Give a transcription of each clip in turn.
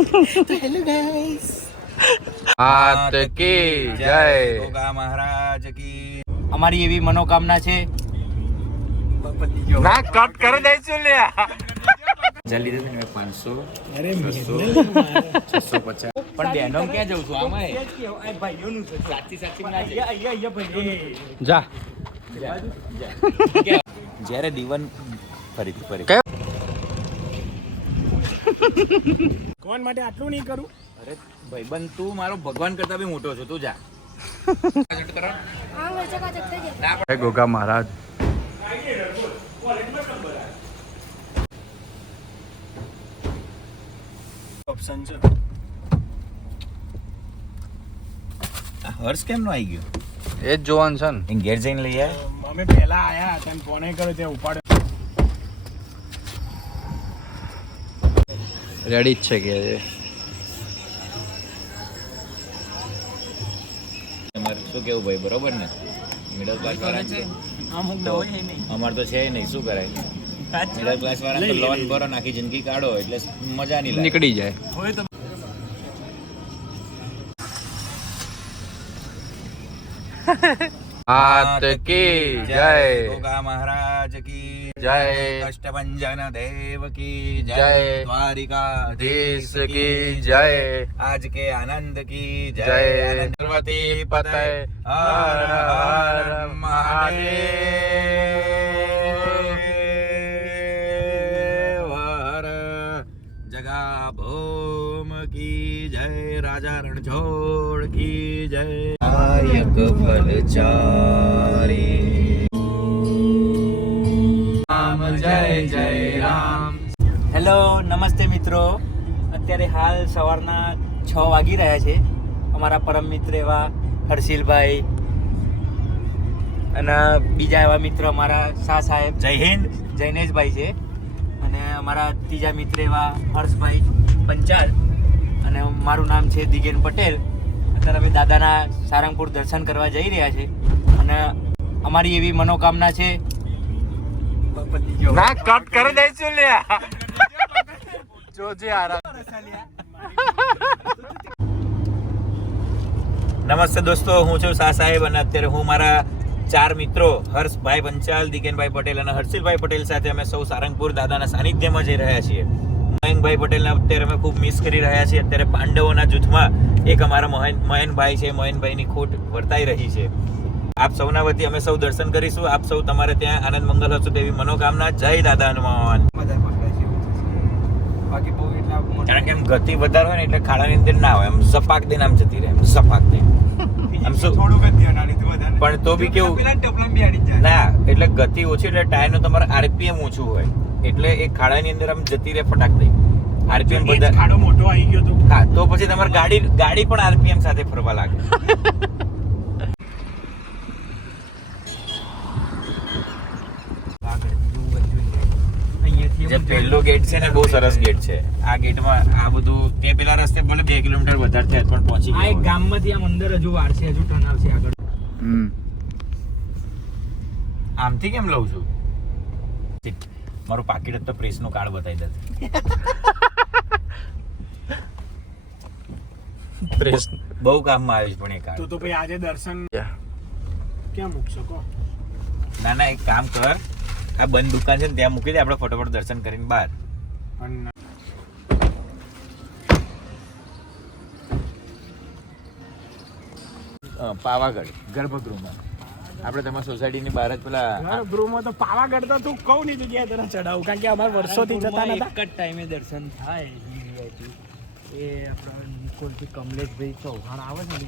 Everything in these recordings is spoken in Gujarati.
તો હેલો ગાઈસ, હાથ કી જય ગોગા મહારાજ કી. અમારી એવી મનોકામના છે. ના કટ કરી દઈશું લ્યા. જલ્દી દે ને 500 અરે 650 પણ બેનો ક્યાં જઉં છું આમાં ભાઈઓનું છે સાચી સાચી ના અહીંયા ભાઈઓ જા જ્યારે દીવન ફરી કોણ માટે આટલું નહીં કરું? અરે ભાઈબંધ તું મારો ભગવાન કરતા બી મોટો છો, તું જા. જય ગોગા મહારાજ. ઓપ્શન છે. આ હર્ષ કેમ નો આવી ગયો? એ જ જોવાનું છે ને. એ ઘેર જઈને લઈ આય. અમે પહેલા આયા હતા અને ફોને કર્યો ત્યાં ઉપાડ્યો. રેડી જ છે કે તમારે શું કેવું ભાઈ, બરોબર ને? મિડલ ક્લાસ વાળા અમાર તો છે નહીં, શું કરાય? મિડલ ક્લાસ વાળા તો લોન ભરો, આખી જિંદગી કાઢો એટલે મજા નહીં લાગે. નીકળી જાય. હાથ કી જય ગોગા મહારાજ કી જય કષ્ટભંજન દેવ કી જય. જય દ્વારિકાધીશ દેશ કી જય आज के आनंद की जय. जय पार्वती पते हर हर महादेव हर जगा भूम की जय राजा रणछोड़ की जय आयक फलचारी राम जय जय राम. હેલો, નમસ્તે મિત્રો. અત્યારે હાલ સવારના 6 વાગી રહ્યા છે. અમારા પરમ મિત્ર એવા હર્ષિલભાઈ અને બીજા એવા મિત્ર અમારા શાહ સાહેબ જય હિન્દ. જૈનેશભાઈ છે, અને અમારા ત્રીજા મિત્ર એવા હર્ષભાઈ પંચાલ, અને મારું નામ છે દિગેન પટેલ. અત્યારે અમે દાદાના સારંગપુર દર્શન કરવા જઈ રહ્યા છે, અને અમારી એવી મનોકામના છે. ના કટ કરી દઈશું લ્યા. જોજે આરામ. નમસ્તે દોસ્તો, હું છું શાહ સાહેબ, અને અત્યારે હું મારા 4 મિત્રો હર્ષભાઈ પંચાલ, દિગેનભાઈ પટેલ અને હર્ષિલભાઈ પટેલ સાથે અમે સૌ સારંગપુર દાદાના સાનિધ્યમાં જઈ રહ્યા છીએ. મયંકભાઈ પટેલને અત્યારે અમે ખૂબ મિસ કરી રહ્યા છીએ. અત્યારે પાંડવોના જૂથમાં એક અમારા મયનભાઈ છે, મયનભાઈની ખોટ વર્તાઈ રહી છે. આપ સૌના વતી અમે સૌ દર્શન કરીશું. આપ સૌ તમારે ત્યાં આનંદ મંગલ હશો તેવી મનોકામના. જય દાદા હનુમાન. કારણ કે એમ ગતિ વધારે હોય ને એટલે ખાડાની અંદર ના હોય, એમ ઝપાક દઈને આમ જતી રહે, એમ ઝપાક દઈને આમ શું. પણ તો બી કેવું ના, એટલે ગતિ ઓછી એટલે ટાયર નું તમારે આરપીએમ ઓછું હોય એટલે એ ખાડાની અંદર આમ જતી રહે ફટાક દઈ. આરપીએમ બધા ખાડો મોટો આવી ગયો તો હા, તો પછી તમારી ગાડી પણ આરપીએમ સાથે ફરવા લાગે. જે પહેલો ગેટ છે ને બહુ સરસ ગેટ છે. આ ગેટમાં આ બધું તે પેલા રસ્તે ભલે 2 કિલોમીટર વધારે થયા પણ પહોંચી ગયા. આ એક ગામમાંથી આમ અંદર હજુ વાર છે, હજુ ટનલ છે આગળ. આમથી કેમ લઉં છું? મારું પાકીટ તો પ્રેસ નું કાર્ડ બતાવી દે. પ્રેસ બહુ કામમાં આવ્યું છે પણ એ કાર્ડ. તો ભાઈ આજે દર્શન ક્યાં મૂકશો કહો? ના એક કામ કર, આ બંધ દુકાન છે ને ત્યાં મૂકી દે, આપણે ફટોફટ દર્શન કરીને બહાર. પણ પાવાગઢ ગર્ભગૃહમાં આપણે તમારી સોસાયટીની બહાર જ પેલા ગૃહમાં તો પાવાગઢ તો તું કઉ ની જગ્યાએ તને ચડાવું, કારણ કે અમારે વર્ષોથી જતા નતા. એક જ ટાઈમે દર્શન થાય. એ આપણા નિકોલથી કમલેશભાઈ ચૌહાણ આવે છે ને,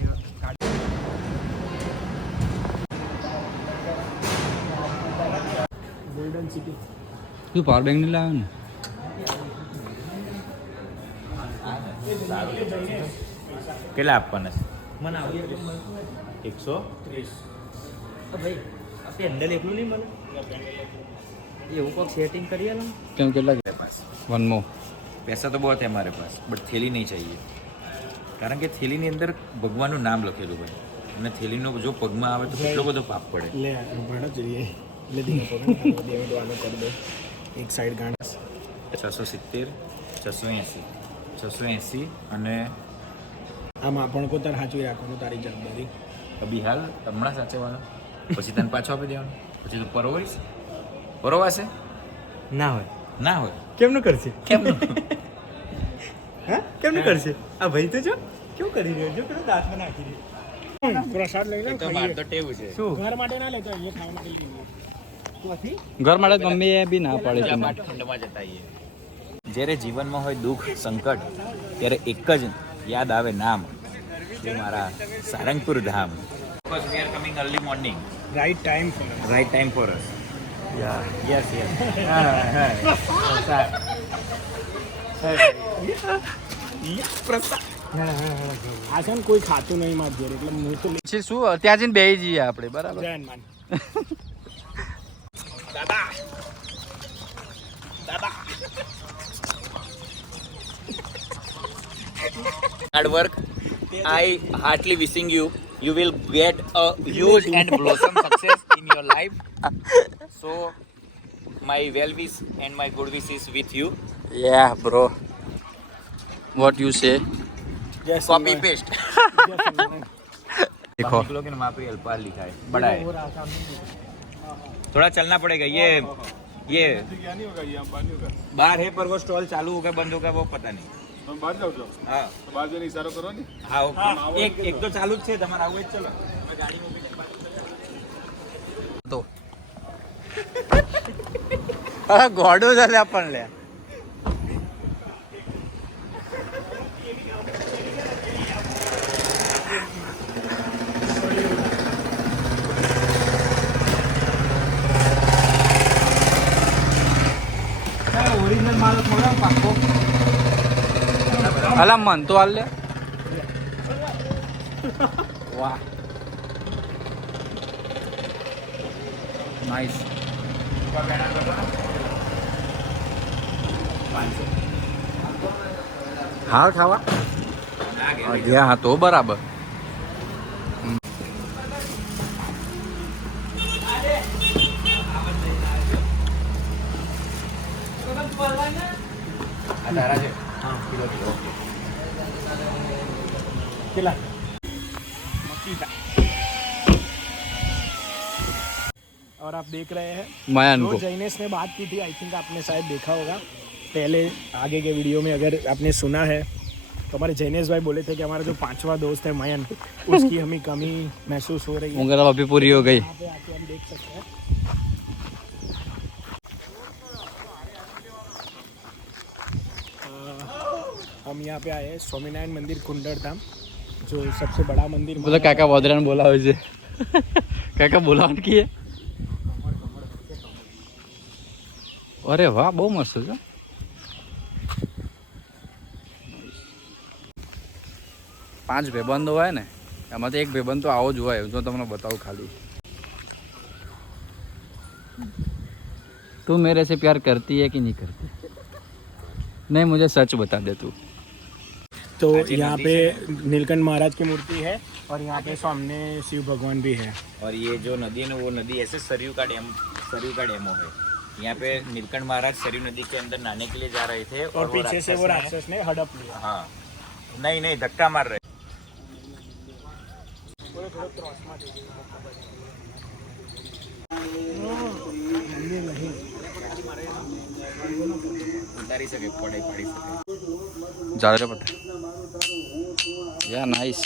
ગોલ્ડન સિટી. તું પાવર બેંક નહીં લાવે ને? કેટલા આપવાના છે? મને 130. ભાઈ આ પેન્ડલ એકલું નહીં મને એવું કોઈક સેટિંગ કરી આલો. કેમ કેટલા પાસ વન મો पैसा तो बहुत है हमारे पास, बट थैली नहीं चाहिए. કારણ કે થેલીની અંદર ભગવાનનું નામ લખેલું હોય અને થેલીનો જો પગમાં આવે તો કેટલો બધો પાપ પડે. લે ભણ જોઈએ એટલે દીનો પગમાં દેવડવાનો કરી દો એક સાઈડ ગાંડા. 670 680 680 અને આમાં પણ કોઈ તાર સાચવી રાખવાનું તારી જવાબદારી. અભી હાલ હમણાં સાચવવાનો, પછી તને પાછો આપી દેવાનો, પછી તું પરોવીશ, પરોવાશે ના હોય. ના હોય કેમનું કરશે? કેમનું? હા કેમનું કરશે? આ ભાઈ તો જો કેવું કરી રહ્યો, જો પેલો દાંતમાં નાખી રહ્યો. પ્રસાદ લઈ લે એ તો માર તો ટેવું છે. શું ઘર માટે ના લેતો અહીંયા ખાવા માટે લઈ લે. ઘર માટે મમ્મી એ બી ના પાડે છે. ખંડમાં જતા આવીએ. જ્યારે જીવનમાં હોય દુઃખ સંકટ ત્યારે એક જ યાદ આવે નામ, એ મારા સારંગપુર ધામ. Because we are coming early morning, right time for right time for us. Yes, yes. આ છે ને કોઈ ખાતું નહીં માર ઘેર એટલે હું તો પછી શું ત્યાં જઈને બેસી જઈએ આપણે, બરાબર? ધ્યાન માન. દાદા દાદા Hard work. I heartily wishing you will get a huge and blossom success in your life. So my well wish and my good wishes with you. Yeah, bro. What you say? Yes, Copy paste. देखो लोग ने वहाँ पे अल्पार लिखा है, बड़ा है. थोड़ा चलना पड़ेगा. ये बाहर है पर वो स्टॉल चालू होगा बंद होगा वो पता नहीं. બહાર જાવ છો हाँ બહાર જઈને ઈશારો કરો ને. हाँ ओके. एक तो चालू જ છે તમારે આવું જ ચલો. ગાડી મૂકી તો અરે ગોડો ચાલે પણ લે. ઓરિજિનલ માલ થોડો પાકો. અલા મન તો હાલ લે. વાહ નાઈસ. હાલ ખાવા ગયા હા તો બરાબર. તારા છે. केला और आप देख रहे हैं मयन जो को जैनेश ने बात की थी, आई थिंक आपने शायद देखा होगा पहले आगे के वीडियो में, अगर आपने सुना है तो हमारे जैनेश भाई बोले थे कि हमारा जो 5वां दोस्त है मयन, उसकी हमें कमी महसूस हो रही है. उंगल अभी पूरी हो गई. यहाँ पे आके हम देख सकते हैं. हम यहाँ पे आए हैं स्वामीनारायण मंदिर कुंडर धाम, जो सबसे बड़ा मंदिर. बोला काका वोदरा ने बोला हुए काका बोला की है. अरे वाह બહુ મસ્ત છે. પાંચ ભાઈબંધો હોય ને એમાં તો એક ભાઈબંધ તો આવો જ હોય. જો તમને બતાવું ખાલી. तू मेरे से प्यार करती है कि नहीं करती? नहीं मुझे सच बता दे तू. तो यहाँ पे नीलकंठ महाराज की मूर्ति है और यहाँ पे सामने शिव भगवान भी है. और ये जो नदी है ना वो नदी ऐसे सरयू का डेमो है. यहाँ पे नीलकंठ महाराज सरयू नदी के अंदर नहाने के लिए जा रहे थे और पीछे से वो ने- राक्षस ने हड़प लिया. हाँ नहीं धक्का मार रहे. ઉતારી શકે પડી શકે. ज़्यादा पता या नाइस.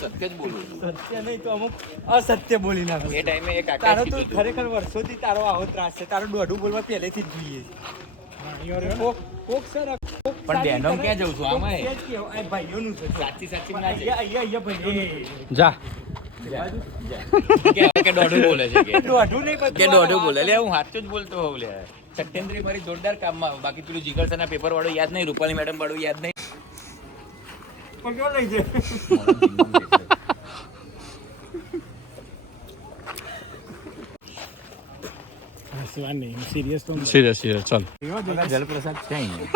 સત્ય જ બોલું છું. સત્ય નહીં તો અમુક અસત્ય બોલી નાખો. એ ટાઈમે એક તારો આકાશ તો કીધું હતું. ખરેખર વર્ષોથી તારો આવો ત્રાસ છે. તારો દોઢું બોલવા પહેલેથી જ જોઈએ છે. કોક સર પણ બહેનો ક્યાં જઉં છું આમાં ભાઈઓનું છે. સાચી ના છે. અહીંયા ભાઈઓ જા કે દોઢું બોલે છે કે દોઢું નહીં કે દોઢું બોલે. લે હું સાચું જ બોલતો હોઉં લે. સત્યેન્દ્રી મારી જોરદાર કામમાં. બાકી પેલું જીગર સરના પેપર વાળું યાદ નહીં, રૂપાલી મેડમ વાળું યાદ નહીં. કેવો લઈ જાય. हंसवा नहीं, सीरियस तो સિરિયસ ચાલ. જલપ્રસાદ છે અહીંયા.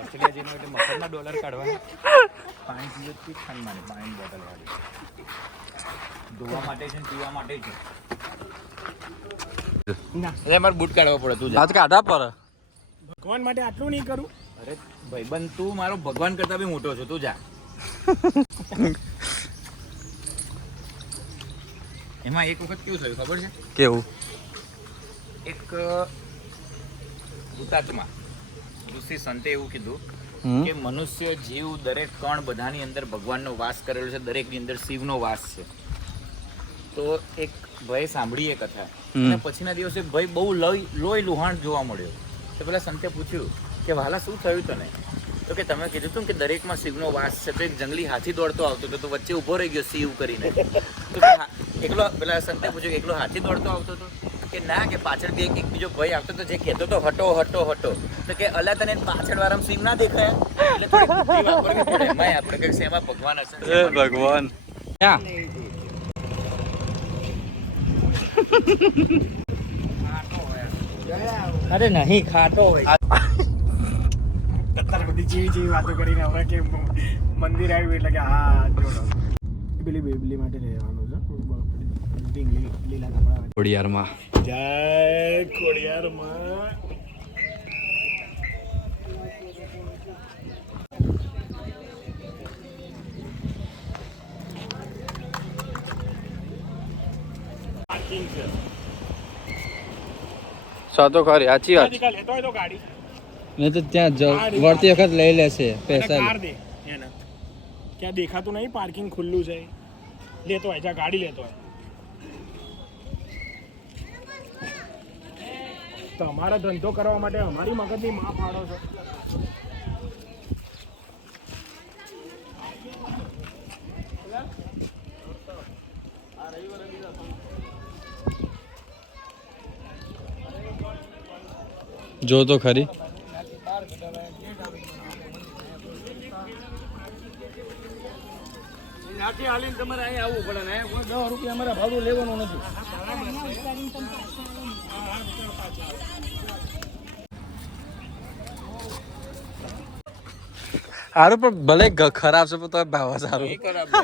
ઓસ્ટ્રેલિયા જઈને એટલે મફતમાં ડોલર કાઢવા. પાણી પીવો તો ખાંડ મારે પાણી બોટલ વાળી. ધોવા માટે છે ને પીવા માટે છે. ના એટલે મારે બૂટ કાઢવા પડે તું જા. આજ કાઢા પર ભગવાન માટે આટલું નહીં કરું. અરે ભાઈબંધ તું મારો ભગવાન કરતા બી મોટો છો, તું જા. એમાં એક વખત કેવું થયું ખબર છે? કેવું? એક હુતાત્મા ઋષિ સંતે એવું કીધું કે મનુષ્ય જીવ દરેક કણ બધાની અંદર ભગવાનનો વાસ કરેલો છે, દરેકની અંદર શિવનો વાસ છે. તો એક ભાઈ સાંભળી એ કથા અને પછીના દિવસે ભાઈ બહુ લોહી લુહાણ જોવા મળ્યો. તો પેલા સંતે પૂછ્યું કે વાલા શું થયું તને? તો કે તમે કીધું હતું કે દરેકમાં શિવનો વાસ છે. તો એક જંગલી હાથી દોડતો આવતો હતો, તો વચ્ચે ઊભો રહી ગયો શિવ કરીને. તો એકલો પેલા સંતે પૂછ્યું કે એકલો હાથી દોડતો આવતો હતો? કે ના, કે પાછળ બી એક બીજો ભાઈ આવતો હતો જે કહેતો હતો હટો હટો હટો. તો કે અલા તને પાછળ વાળામાં શિવ ના દેખાયા? એટલે થોડી બુદ્ધિ વાપરવી પડે. એમાં આપણે કંઈક શેમાં ભગવાન હશે. ભગવાન ક્યાં? અરે નહીં ખાતો હોય. અત્યારે બધી જેવી વાતો કરીને હમણાં કે મંદિર આવ્યું એટલે કે હા જોડો પેલી બેબલી માટે લેવાનું છે લીલા કપડા. ખોડિયારમાં જય ખોડિયારમાં. પાર્કિંગ છે. સાતો ખરી સાચી વાત. લેતો હોય તો ગાડી મેં તો ત્યાં વળતી વખત લઈ લેશે પૈસા. કાર દે એને ક્યાં દેખાતું નહીં, પાર્કિંગ ખુલ્લું છે. લેતો હોય જા, ગાડી લેતો હોય. તમારા ધંધો કરવા માટે અમારી મગજની માં પાડો છો. જો તો ખરી. ત્યાંથી હાલીને તમારે અહીંયા આવવું પડે ને 10 રૂપિયા અમારા ભાડું લેવાનું નથી. સારું પણ ભલે ખરાબ છે પણ તો ભાવ સારું. નહીં ખરાબ છે.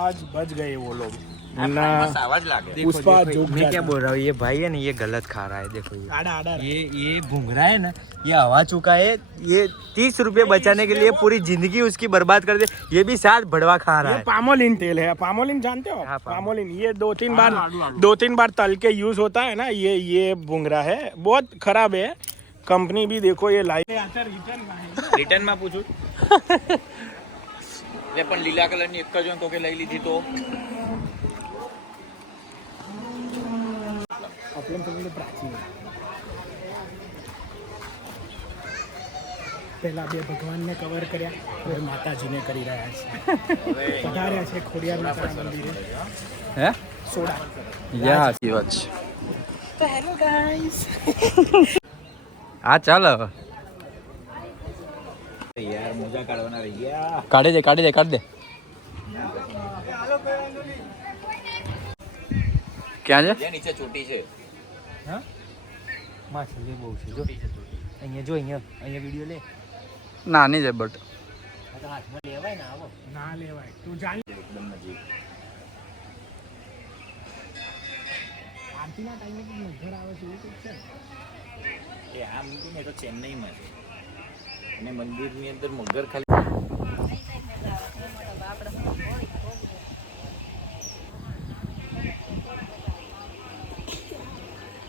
आज बच गए वो लोग. આ ફાર્મમાં સાવા જ લાગે. पुष्पा जोक मैं क्या बोल रहा हूँ, ये भाई है ना, ये गलत खा रहा है. देखो आड़ा आड़ा ये घूंघरा है ना, ये हवा चुका है. ये 30 रुपए बचाने के लिए पूरी जिंदगी उसकी बर्बाद कर दे. ये भी साथ भड़वा खा रहा ये है. पामोलिन तेल है. पामोलिन जानते हो? हाँ, पामोलिन ये 2-3 बार तल के यूज होता है ना. ये भुंगरा है, बहुत खराब है. कंपनी भी देखो ये लाई રિટર્નમાં પૂછું એટલે પણ લીલા કલરની એક જ હોય તો કે લઈ લીધી તો પ્રાચીન પહેલા બે ભગવાનને કવર કર્યા, હવે માતાજીને કરી રહ્યા છે. પધાર્યા છે ખોડિયાર માતાના મંદિરે. હે સોડા. યા સાચી વાત છે. તો હેલો ગાઈસ. હા ચાલ હવે યાર મોજા કાઢવાના રહી ગયા. કાઢી દે કાઢી દે કાઢી દે. ક્યાં છે? જે નીચે ચોટી છે. हाँ माछली बहू से जो અહીંયા જો અહીંયા વિડિયો લે. નાની છે બટ આ તો હાથમાં લેવાય ને આવો. ના લેવાય. તું જાણ એકદમ નજીક. આરતીના ટાઈમે પણ ઘર આવે છે એવું કંઈક છે. એ આ મૂકી ને તો ચેન્નઈમાં છે અને મંદિરની અંદર મગર ખાલી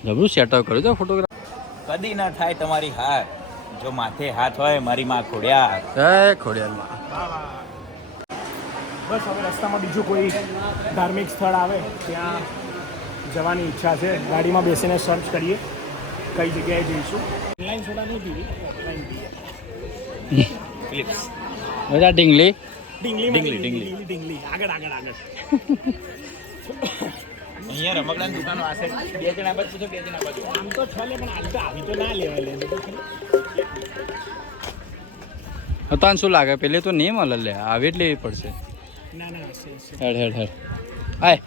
જબરું સેટઅપ કર્યું તો ફોટોગ્રાફ. કદી ના થાય તમારી હાર જો માથે હાથ હોય મારી માં ખોડ્યા. જય ખોડિયારમાં. બસ હવે રસ્તામાં બીજું કોઈ ધાર્મિક સ્થળ આવે ત્યાં જવાની ઈચ્છા છે. ગાડીમાં બેસીને સર્ચ કરીએ કઈ જગ્યાએ જઈશું. ઓનલાઈન સોડા નહીં પીવી, ઓફલાઈન પીએ. ફિલિપ્સ બધા ઢીંગલી ઢીંગલી આગળ અહીંયા રમકડાની દુકાનો આ સાઈડ બે જણા બાજુ છે, બે જણા બાજુ. આમ તો છ લે પણ આમ તો આવી તો ના લેવાય લે. તને શું લાગે પેલે તો નહીં મળે લે આવે જ લેવી પડશે. ના હેડ હેડ હેડ આય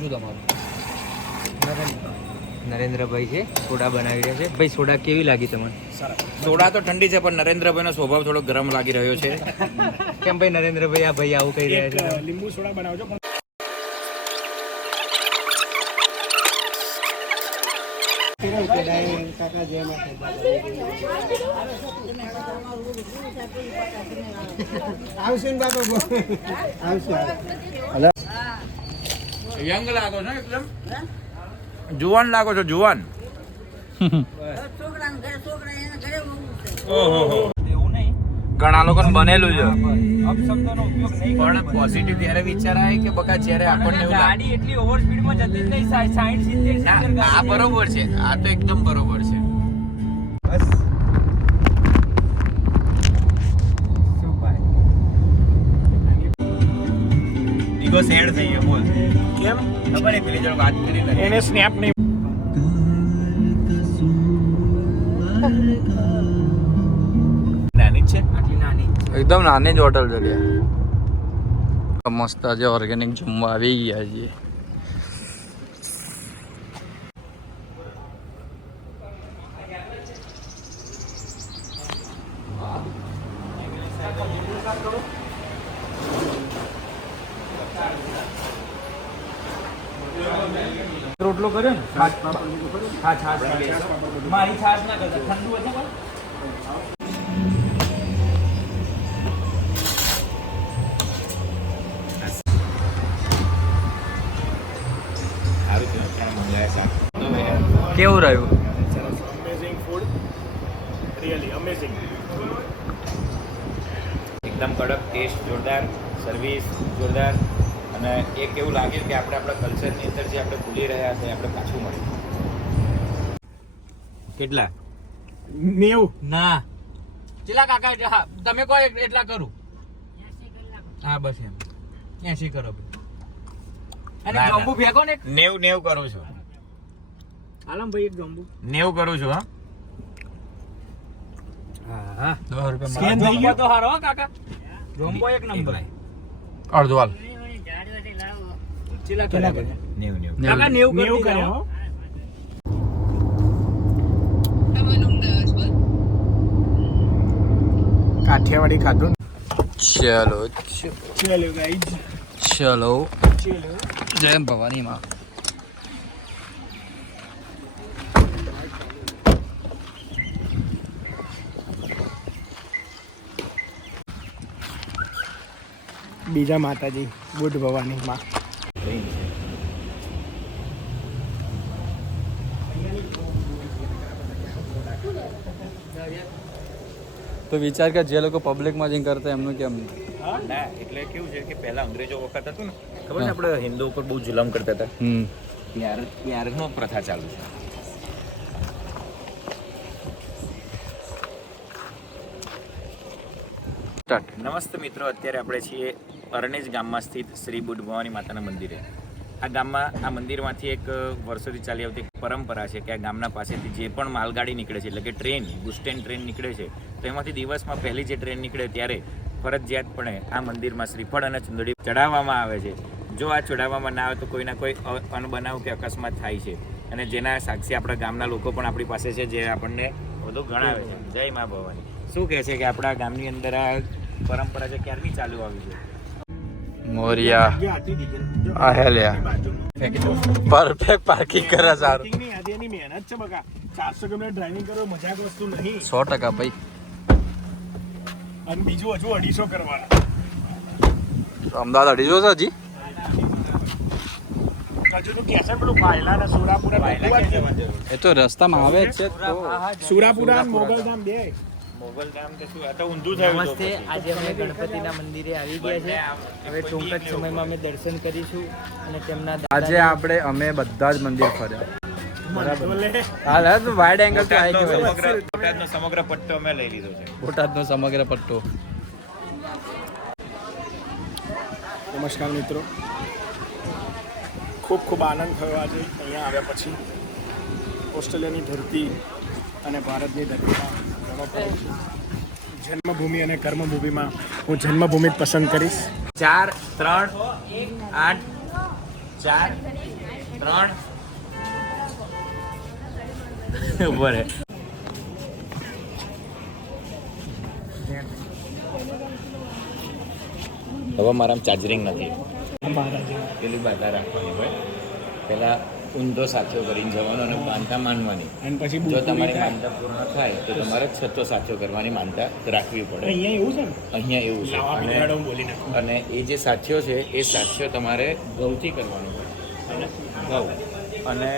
શું તમારું નરેન્દ્રભાઈ છે સોડા બનાવી રહ્યા છે. ભાઈ સોડા કેવી લાગી તમને? સોડા તો ઠંડી છે પણ નરેન્દ્રભાઈનો સ્વભાવ થોડો ગરમ લાગી રહ્યો છે. કેમ ભાઈ નરેન્દ્રભાઈ આ ભાઈ આવું કહી રહ્યા એક છે? લીંબુ સોડા બનાવજો પણ યંગ લાગો છો એકદમ જુવાન લાગો છો જુવાન. ઘણા લોકોને બનેલું છે પણ પોઝિટિવ ત્યારે વિચાર આવે કે બકા જ્યારે આપણને એવું લાગે ગાડી એટલી ઓવર સ્પીડમાં જતી જ નહીં 60-70 ના, આ બરોબર છે આ તો એકદમ બરોબર છે. ઈગો સેડ થઈ ગયો બોલ કેમ ખબર નહીં પેલી જોડે વાત કરી નથી. એને સ્નેપ નહીં નાની જ છે આટલી નાની એકદમ નાની જ હોટલ છે ત્યાં. મસ્ત આજે ઓર્ગેનિક જમવા આવી ગયા છીએ. રોટલો કર્યો ને હા છાશ મારી છાશ ના કરતા ઠંડુ હશે પણ સારું થયું અત્યારે મંગાયા શાક. કેવું રહ્યું? Amazing food really amazing. એકદમ કડક ટેસ્ટ જોરદાર સર્વિસ જોરદાર અને એક એવું લાગ્યું કે આપણે આપણા કલ્ચરની અંદર જે આપણે ભૂલી રહ્યા છે આપણે પાછું મળ્યું. કેટલા? 90 ના ચેલા કાકા હા, તમે કહો એટલા કરું હા બસ એમ 80 કરો અને ના, જંબુ ફેંકો ને 90 કરું છું આલમ ભાઈ એક જંબુ 90 કરું છું હા. હા સ્કેન થઈ જંબો ગયો તો હારો હો કાકા જંબો એક નંબર અડધો હાલ. ચેલા કર્યા 90 કાકા 90 90 કરી કર્યા હો. કાઠિયાવાડી ખાધું ચલો ચલો ગાઈઝ ચલો ચલો જય ભવાની માં. બીજા માતાજી બુદ્ધ ભવાની માં. તો વિચાર કે જે લોકો પબ્લિકમાં જઈને કરતા એમનું કેમ નહીં? ના એટલે કેવું છે કે પહેલા અંગ્રેજો વખત હતું ને ખબર છે આપણે હિન્દુ ઉપર બહુ જુલમ કરતા હતા ત્યારનો પ્રથા ચાલુ છે. નમસ્તે મિત્રો, અત્યારે આપણે છીએ અરણેજ ગામમાં સ્થિત શ્રી બુદ્ધ ભવાની માતાના મંદિરે. આ ગામમાં આ મંદિરમાંથી એક વર્ષોથી ચાલી આવતી એક પરંપરા છે કે આ ગામના પાસેથી જે પણ માલગાડી નીકળે છે એટલે કે ટ્રેન ગુસ્ટેન ટ્રેન નીકળે છે તો એમાંથી દિવસમાં પહેલી જે ટ્રેન નીકળે ત્યારે ફરજિયાતપણે આ મંદિરમાં શ્રીફળ અને ચુંદડી ચડાવવામાં આવે છે. જો આ ચડાવવામાં ના આવે તો કોઈના કોઈ અનબનાવ કે અકસ્માત થાય છે અને જેના સાક્ષી આપણા ગામના લોકો પણ આપણી પાસે છે જે આપણને બધું ગણાવે છે. જય મા ભવાની. શું કહે છે કે આપણા ગામની અંદર આ પરંપરા છે ક્યારની ચાલુ આવી છે? મોરિયા આ હેલ્યા પરફેક્ટ પાર્કિંગ કરે સારું. પાર્કિંગની આજે એની મહેનત છે બકા. 400 કિલોમીટર ડ્રાઇવિંગ કરો મજાક વસ્તુ નહીં. 100% ભાઈ. અને બીજું હજુ 250 કરવાના. અમદાવાદ 250 છે હજી. હજુ તું કહે છે પેલું પાયલા ને સુરાપુરા એ તો રસ્તામાં આવે જ છે. સુરાપુરા અને મોગલધામ બે. મોગલધામ કે શું? આ તો ઊંધું થયું. નમસ્તે, આજે અમે ગણપતિના મંદિરે આવી ગયા છે. હવે ટૂંક જ સમયમાં અમે દર્શન કરીશું અને તેમના આજે અમે બધા જ મંદિર ફર્યા. બોલે હાલ તો વાઇડ એંગલ તો આવી ગયો. બોટાદનો સમગ્ર પટ્ટો અમે લઈ લીધો છે. બોટાદનો સમગ્ર પટ્ટો. નમસ્કાર મિત્રો, ખૂબ ખૂબ આનંદ થયો આજે અહીંયા આવ્યા પછી. ઓસ્ટ્રેલિયાની ધરતી અને ભારતની ધરતીમાં ઘણો ફરક છે. જન્મભૂમિ અને કર્મભૂમિમાં હું જન્મભૂમિ જ પસંદ કરીશ. 4 3 8 4 3 ઉભો રહે. હવે મારામાં ચાર્જરિંગ નથી. પેલી બાધા રાખવાની હોય પહેલા ઊંધો સાચો કરીને જવાનો અને માનતા માનવાની. અને પછી જો તમારી માનતા પૂર્ણ થાય તો તમારે છતો સાચો કરવાની માનતા રાખવી પડે. અહીંયા એવું છે ને અહીંયા એવું છે. લાવા અને- બિલાડો બોલી નાખો. અને એ જે સાથીઓ છે એ સાથીઓ તમારે ઘઉંથી કરવાનું હોય. ઘઉં અને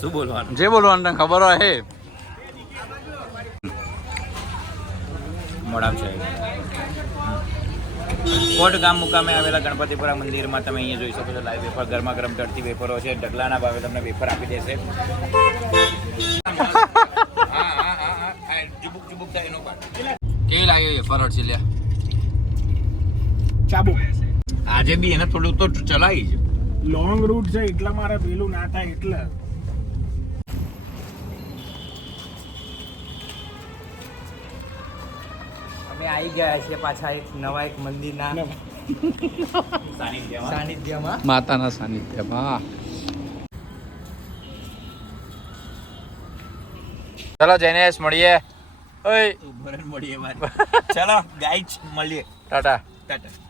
શું બોલવાનું? જે બોલવાનું તને ખબર હોય હે મોડામ છે કોટ ગામ મુકામે આવેલા ગણપતિપુરા મંદિરમાં તમે અહીંયા જોઈ શકો છો લાઈવ વેફર ગરમા ગરમ તરતી વેફરો છે. ઢગલાના ભાવે તમને વેફર આપી દેશે. ચુબુક ચુબુક થાય એનો પાટ. કેવી લાગે ફરડ છે લ્યા ચાબુક આજે બી એને થોડું તો ચલાવી છે. લોંગ રૂટ છે એટલા મારે પેલું ના થાય એટલે અમે આવી ગયા છીએ પાછા એક નવા એક મંદિરના સાનિધ્યમાં. સાનિધ્યમાં. માતાના સાનિધ્યમાં ચલો જૈનેશ મળીએ ઓય ઉભો રહીને મળીએ વાત. ચલો ગાઈચ મળીએ. ટાટા ટાટા.